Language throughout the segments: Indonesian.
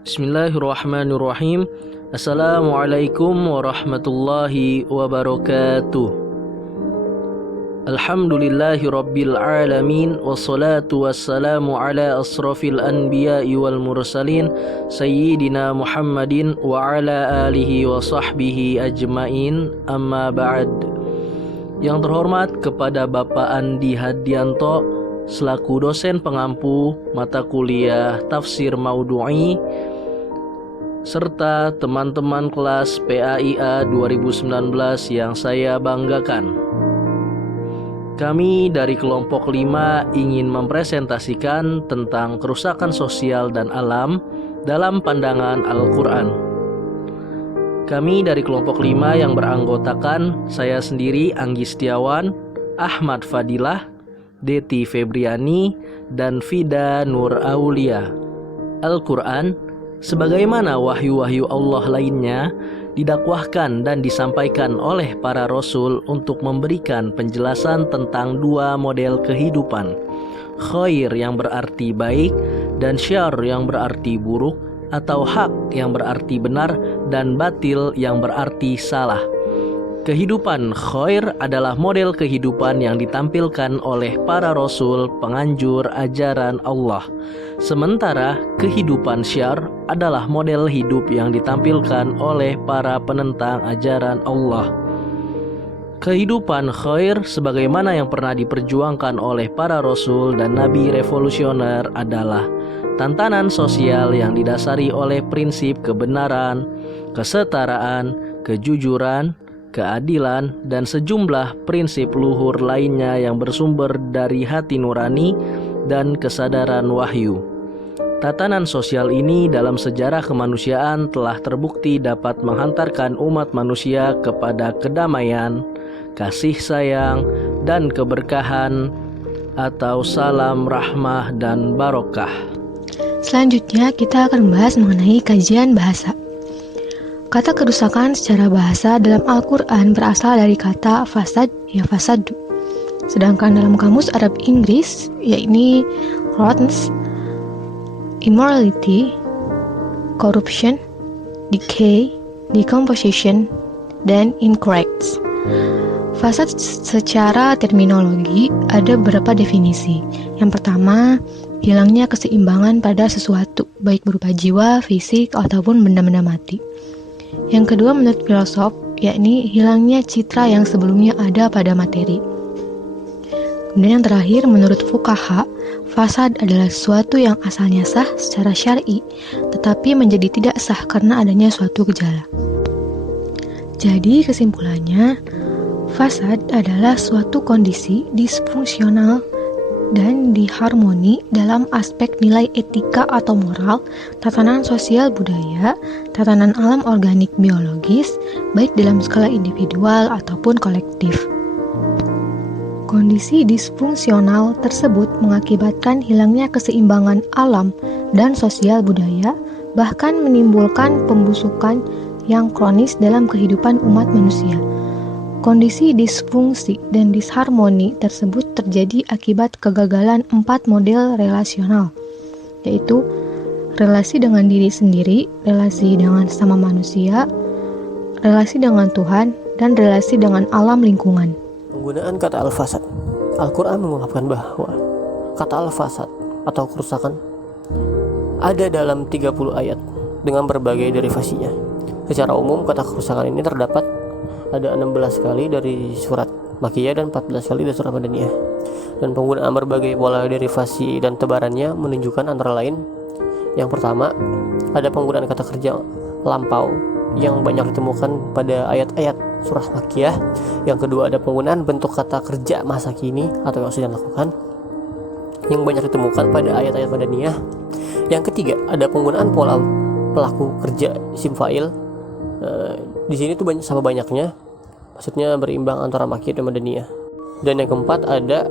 Bismillahirrahmanirrahim. Assalamualaikum warahmatullahi wabarakatuh. Alhamdulillahi rabbil alamin. Wassalatu wassalamu ala asrafil anbiya'i wal mursalin Sayyidina Muhammadin wa ala alihi wa sahbihi ajmain. Amma ba'd. Yang terhormat kepada Bapak Andi Hadianto selaku dosen pengampu mata kuliah Tafsir Maudu'i serta teman-teman kelas PAIA 2019 yang saya banggakan. Kami dari kelompok 5 ingin mempresentasikan tentang kerusakan sosial dan alam dalam pandangan Al-Quran. Kami dari kelompok 5 yang beranggotakan saya sendiri Anggi Setiawan, Ahmad Fadilah, Deti Febriani, dan Fida Nur Aulia. Al-Quran sebagaimana wahyu-wahyu Allah lainnya didakwahkan dan disampaikan oleh para rasul untuk memberikan penjelasan tentang dua model kehidupan, khair yang berarti baik dan syarr yang berarti buruk, atau hak yang berarti benar dan batil yang berarti salah. Kehidupan khair adalah model kehidupan yang ditampilkan oleh para rasul penganjur ajaran Allah. Sementara kehidupan syarr adalah model hidup yang ditampilkan oleh para penentang ajaran Allah. Kehidupan khair sebagaimana yang pernah diperjuangkan oleh para rasul dan nabi revolusioner adalah tantangan sosial yang didasari oleh prinsip kebenaran, kesetaraan, kejujuran, keadilan, dan sejumlah prinsip luhur lainnya yang bersumber dari hati nurani dan kesadaran wahyu. Tatanan sosial ini dalam sejarah kemanusiaan telah terbukti dapat menghantarkan umat manusia kepada kedamaian, kasih sayang, dan keberkahan atau salam rahmah dan barokah. Selanjutnya kita akan membahas mengenai kajian bahasa. Kata kerusakan secara bahasa dalam Al-Quran berasal dari kata fasad ya fasadu. Sedangkan dalam kamus Arab Inggris, yakni rottenness, immorality, corruption, decay, decomposition, dan incorrect. Fasad secara terminologi ada beberapa definisi. Yang pertama, hilangnya keseimbangan pada sesuatu, baik berupa jiwa, fisik, ataupun benda-benda mati. Yang kedua menurut filosof, yakni hilangnya citra yang sebelumnya ada pada materi. Kemudian yang terakhir menurut fuqaha, fasad adalah sesuatu yang asalnya sah secara syar'i, tetapi menjadi tidak sah karena adanya suatu gejala. Jadi kesimpulannya, fasad adalah suatu kondisi disfungsional dan diharmoni dalam aspek nilai etika atau moral, tatanan sosial budaya, tatanan alam organik biologis, baik dalam skala individual ataupun kolektif. Kondisi disfungsional tersebut mengakibatkan hilangnya keseimbangan alam dan sosial budaya, bahkan menimbulkan pembusukan yang kronis dalam kehidupan umat manusia. Kondisi disfungsi dan disharmoni tersebut terjadi akibat kegagalan 4 model relasional, yaitu relasi dengan diri sendiri, relasi dengan sesama manusia, relasi dengan Tuhan, dan relasi dengan alam lingkungan. Penggunaan kata al-fasad. Al-Quran mengungkapkan bahwa kata al-fasad atau kerusakan ada dalam 30 ayat dengan berbagai derivasinya. Secara umum kata kerusakan ini terdapat ada 16 kali dari surat Makkiyah dan 14 kali dari surat Madaniyah. Dan penggunaan berbagai pola derivasi dan tebarannya menunjukkan antara lain, yang pertama, ada penggunaan kata kerja lampau yang banyak ditemukan pada ayat-ayat surah Makkiyah. Yang kedua, ada penggunaan bentuk kata kerja masa kini atau yang sedang dilakukan yang banyak ditemukan pada ayat-ayat Madaniyah. Yang ketiga, ada penggunaan pola pelaku kerja isim fa'il. Di sini tuh banyak sama banyaknya, maksudnya berimbang antara Makkiyah dan Madaniyah. Dan yang keempat, ada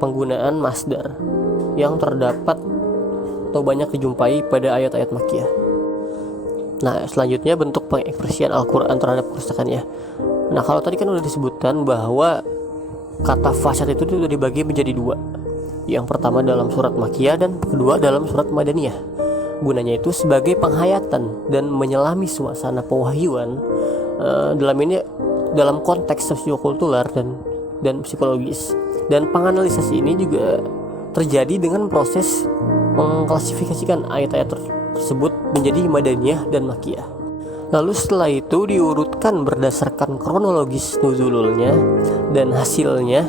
penggunaan masdar yang terdapat atau banyak dijumpai pada ayat-ayat Makkiyah. Nah, selanjutnya bentuk pengekspresian Al-Quran terhadap kerusakannya. Nah, kalau tadi kan udah disebutkan bahwa kata fasad itu sudah dibagi menjadi dua. Yang pertama dalam surat Makkiyah dan kedua dalam surat Madaniyah. gunanya itu sebagai penghayatan dan menyelami suasana pewahyuan dalam konteks sosiokultural dan psikologis. Dan penganalisasi ini juga terjadi dengan proses mengklasifikasikan ayat-ayat tersebut menjadi madaniyah dan makkiyah. Lalu setelah itu diurutkan berdasarkan kronologis nuzululnya dan hasilnya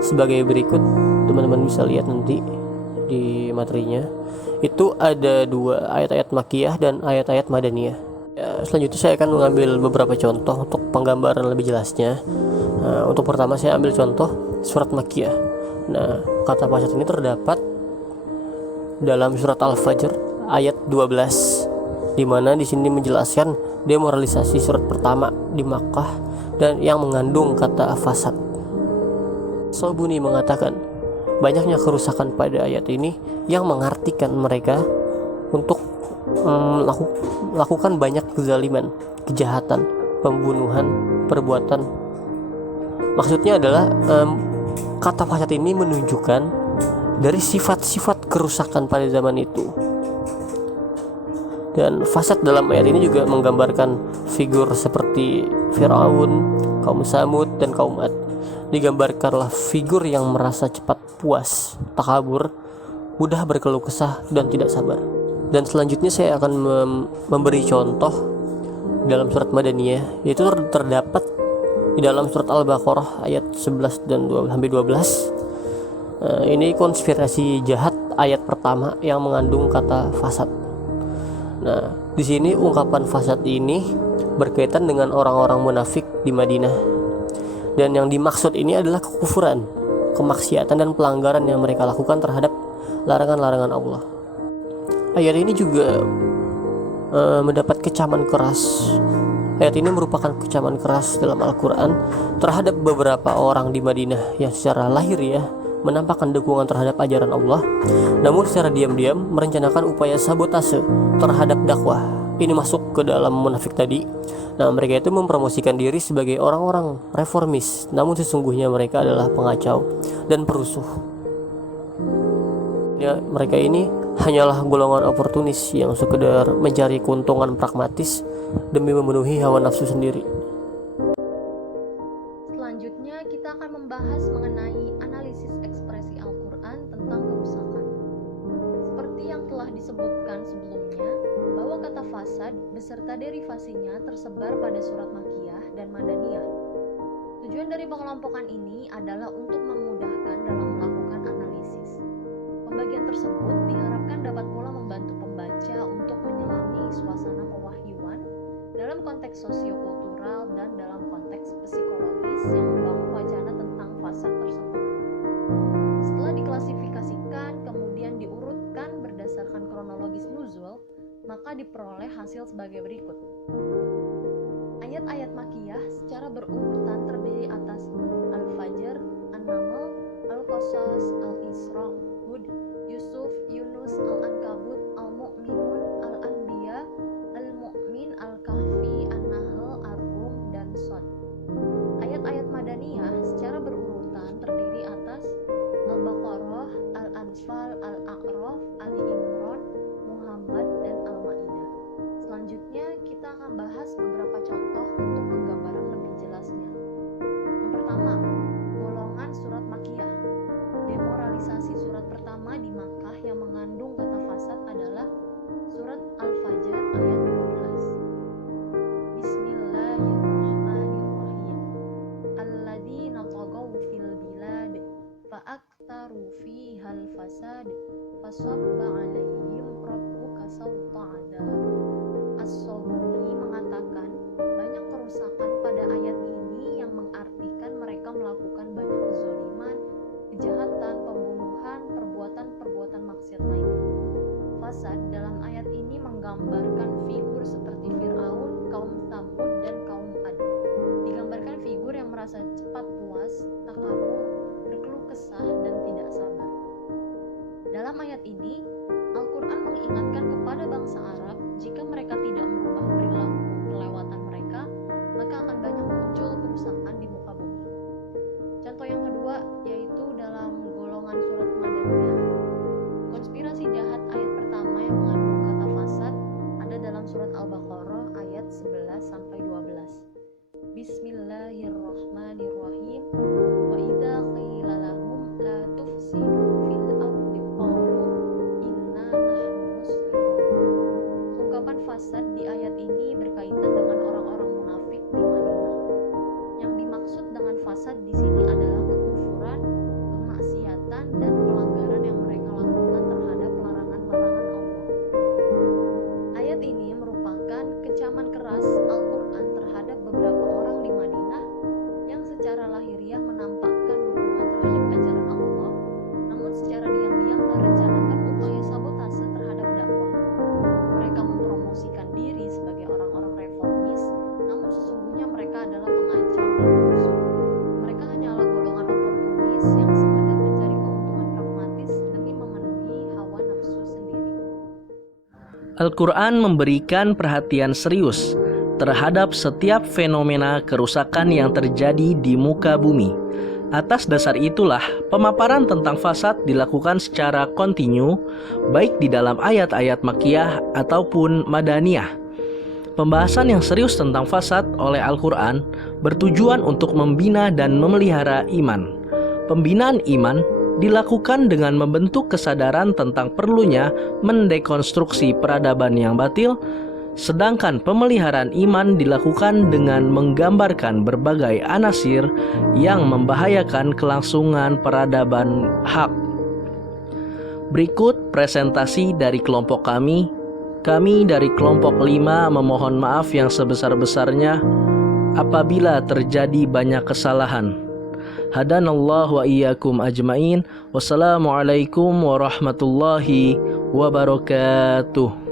sebagai berikut. Teman-teman bisa lihat nanti di materinya. Itu ada 2 ayat-ayat makkiyah dan ayat-ayat madaniyah. Selanjutnya saya akan mengambil beberapa contoh untuk penggambaran lebih jelasnya. Untuk pertama saya ambil contoh surat makkiyah. Nah, kata fasad ini terdapat dalam surat Al-Fajr ayat 12, di mana di sini menjelaskan demoralisasi surat pertama di Makkah dan yang mengandung kata fasad. Sobuni mengatakan banyaknya kerusakan pada ayat ini yang mengartikan mereka untuk melakukan banyak kezaliman, kejahatan, pembunuhan, perbuatan. Maksudnya adalah kata fasad ini menunjukkan dari sifat-sifat kerusakan pada zaman itu. Dan fasad dalam ayat ini juga menggambarkan figur seperti Firaun, kaum Samud, dan kaum Ad. Digambarkanlah figur yang merasa cepat puas, takabur, mudah berkeluh kesah, dan tidak sabar. Dan selanjutnya saya akan memberi contoh dalam surat Madaniyah, yaitu terdapat di dalam surat Al-Baqarah ayat 11 dan 12. Ini konspirasi jahat ayat pertama yang mengandung kata fasad. Nah, di sini ungkapan fasad ini berkaitan dengan orang-orang munafik di Madinah. Dan yang dimaksud ini adalah kekufuran, kemaksiatan dan pelanggaran yang mereka lakukan terhadap larangan-larangan Allah. Ayat ini juga mendapat kecaman keras. Ayat ini merupakan kecaman keras dalam Al-Quran terhadap beberapa orang di Madinah yang secara lahiriah menampakkan dukungan terhadap ajaran Allah, namun secara diam-diam merencanakan upaya sabotase terhadap dakwah. Ini masuk ke dalam munafik tadi. Nah, mereka itu mempromosikan diri sebagai orang-orang reformis, namun sesungguhnya mereka adalah pengacau dan perusuh. Ya, mereka ini hanyalah golongan oportunis yang sekedar mencari keuntungan pragmatis demi memenuhi hawa nafsu sendiri. Selanjutnya kita akan membahas mengenai analisis ekspresi Al-Quran tentang kerusakan. Seperti yang telah disebutkan sebelumnya, bahwa kata fasad beserta derivasinya tersebar pada surat Makkiyah dan Madaniyah. Tujuan dari pengelompokan ini adalah untuk memudahkan dalam melakukan analisis. Pembagian tersebut diharapkan dapat pula membantu pembaca untuk menyelami suasana pewahyuan dalam konteks sosiokultural dan dalam konteks psikologis yang membangun wacana tentang fasad tersebut. Setelah diklasifikasikan, kemudian diurutkan berdasarkan kronologis nuzul, maka diperoleh hasil sebagai berikut. Ayat-ayat Makkiyah secara berurutan terdiri atas Al-Fajr, An-Naml, Al-Qasas, Al-Isra, Hud, Yusuf, Yunus, Al-Ankabut, Al-Mu'minun, Al-Anbiya, Al-Mu'min, Al-Kahfi, An-Nahl, Ar-Rum, dan Shad. Ayat-ayat Madaniyah secara berurutan terdiri atas Al-Baqarah, Al-Anfal, Al-A'raf, Ali Imran, Muhammad, dan Al-Ma'idah. Selanjutnya kita akan bahas beberapa contoh untuk penggambaran lebih jelasnya. Yang pertama, golongan surat Makkiyah. Demoralisasi surat pertama di Makkah yang mengandung kata fasad adalah surat Al-Fajr ayat 12. Bismillahirrahmanirrahim. Alladzina taghaw fil bilad fa'aktaru fihal fasad fasabba 'alaihim rabbuka sawta 'adzab. As-Sobuni mengatakan banyak kerusakan pada ayat ini yang mengartikan mereka melakukan banyak kezaliman, kejahatan, pembunuhan, perbuatan-perbuatan maksiat lainnya. Fasad dalam ayat ini menggambarkan figur seperti Firaun, kaum Tsamud, dan kaum Ad. Digambarkan figur yang merasa cepat puas, takabur, berkeluh kesah, dan tidak sabar. Dalam ayat ini, Al-Quran mengingatkan kepada bangsa Arab jika mereka tidak merubah perilaku kelewatan mereka, maka akan banyak muncul kerusakan di muka bumi. Contoh yang kedua yaitu dalam golongan surat Madaniyah. Konspirasi jahat ayat pertama yang mengandung surat Al-Baqarah ayat 11 sampai 12. Bismillahirrahmanirrahim. Wa idza qila lahum la tufsidu fil ardi qalu inna nahnu muslihun. Ungkapan fasad di ayat ini berkaitan dengan orang-orang munafik di Madinah. Yang dimaksud dengan fasad di sini adalah kekufuran, kemaksiatan, dan pelanggaran yang mereka lakukan terhadap larangan-larangan Allah. Ayat ini merupakan kecaman keras Al-Quran terhadap beberapa orang di Madinah yang secara lahiriah menampakkan dukungan terhadap ajaran Allah, namun secara diam-diam merencanakan upaya sabotase terhadap dakwah. Mereka mempromosikan diri sebagai orang-orang reformis, namun sesungguhnya mereka adalah pengacau dan perusuh. Mereka hanyalah golongan oportunis yang sekadar mencari keuntungan pragmatis demi memenuhi hawa nafsu sendiri. Al-Quran memberikan perhatian serius terhadap setiap fenomena kerusakan yang terjadi di muka bumi. Atas dasar itulah, pemaparan tentang fasad dilakukan secara kontinu, baik di dalam ayat-ayat Makkiyah ataupun Madaniyah. Pembahasan yang serius tentang fasad oleh Al-Quran bertujuan untuk membina dan memelihara iman. Pembinaan iman dilakukan dengan membentuk kesadaran tentang perlunya mendekonstruksi peradaban yang batil, sedangkan pemeliharaan iman dilakukan dengan menggambarkan berbagai anasir yang membahayakan kelangsungan peradaban hak. Berikut presentasi dari kelompok kami. Kami dari kelompok 5 memohon maaf yang sebesar-besarnya apabila terjadi banyak kesalahan. Hadanallahu wa iyyakum ajmain. Wassalamualaikum warahmatullahi wabarakatuh.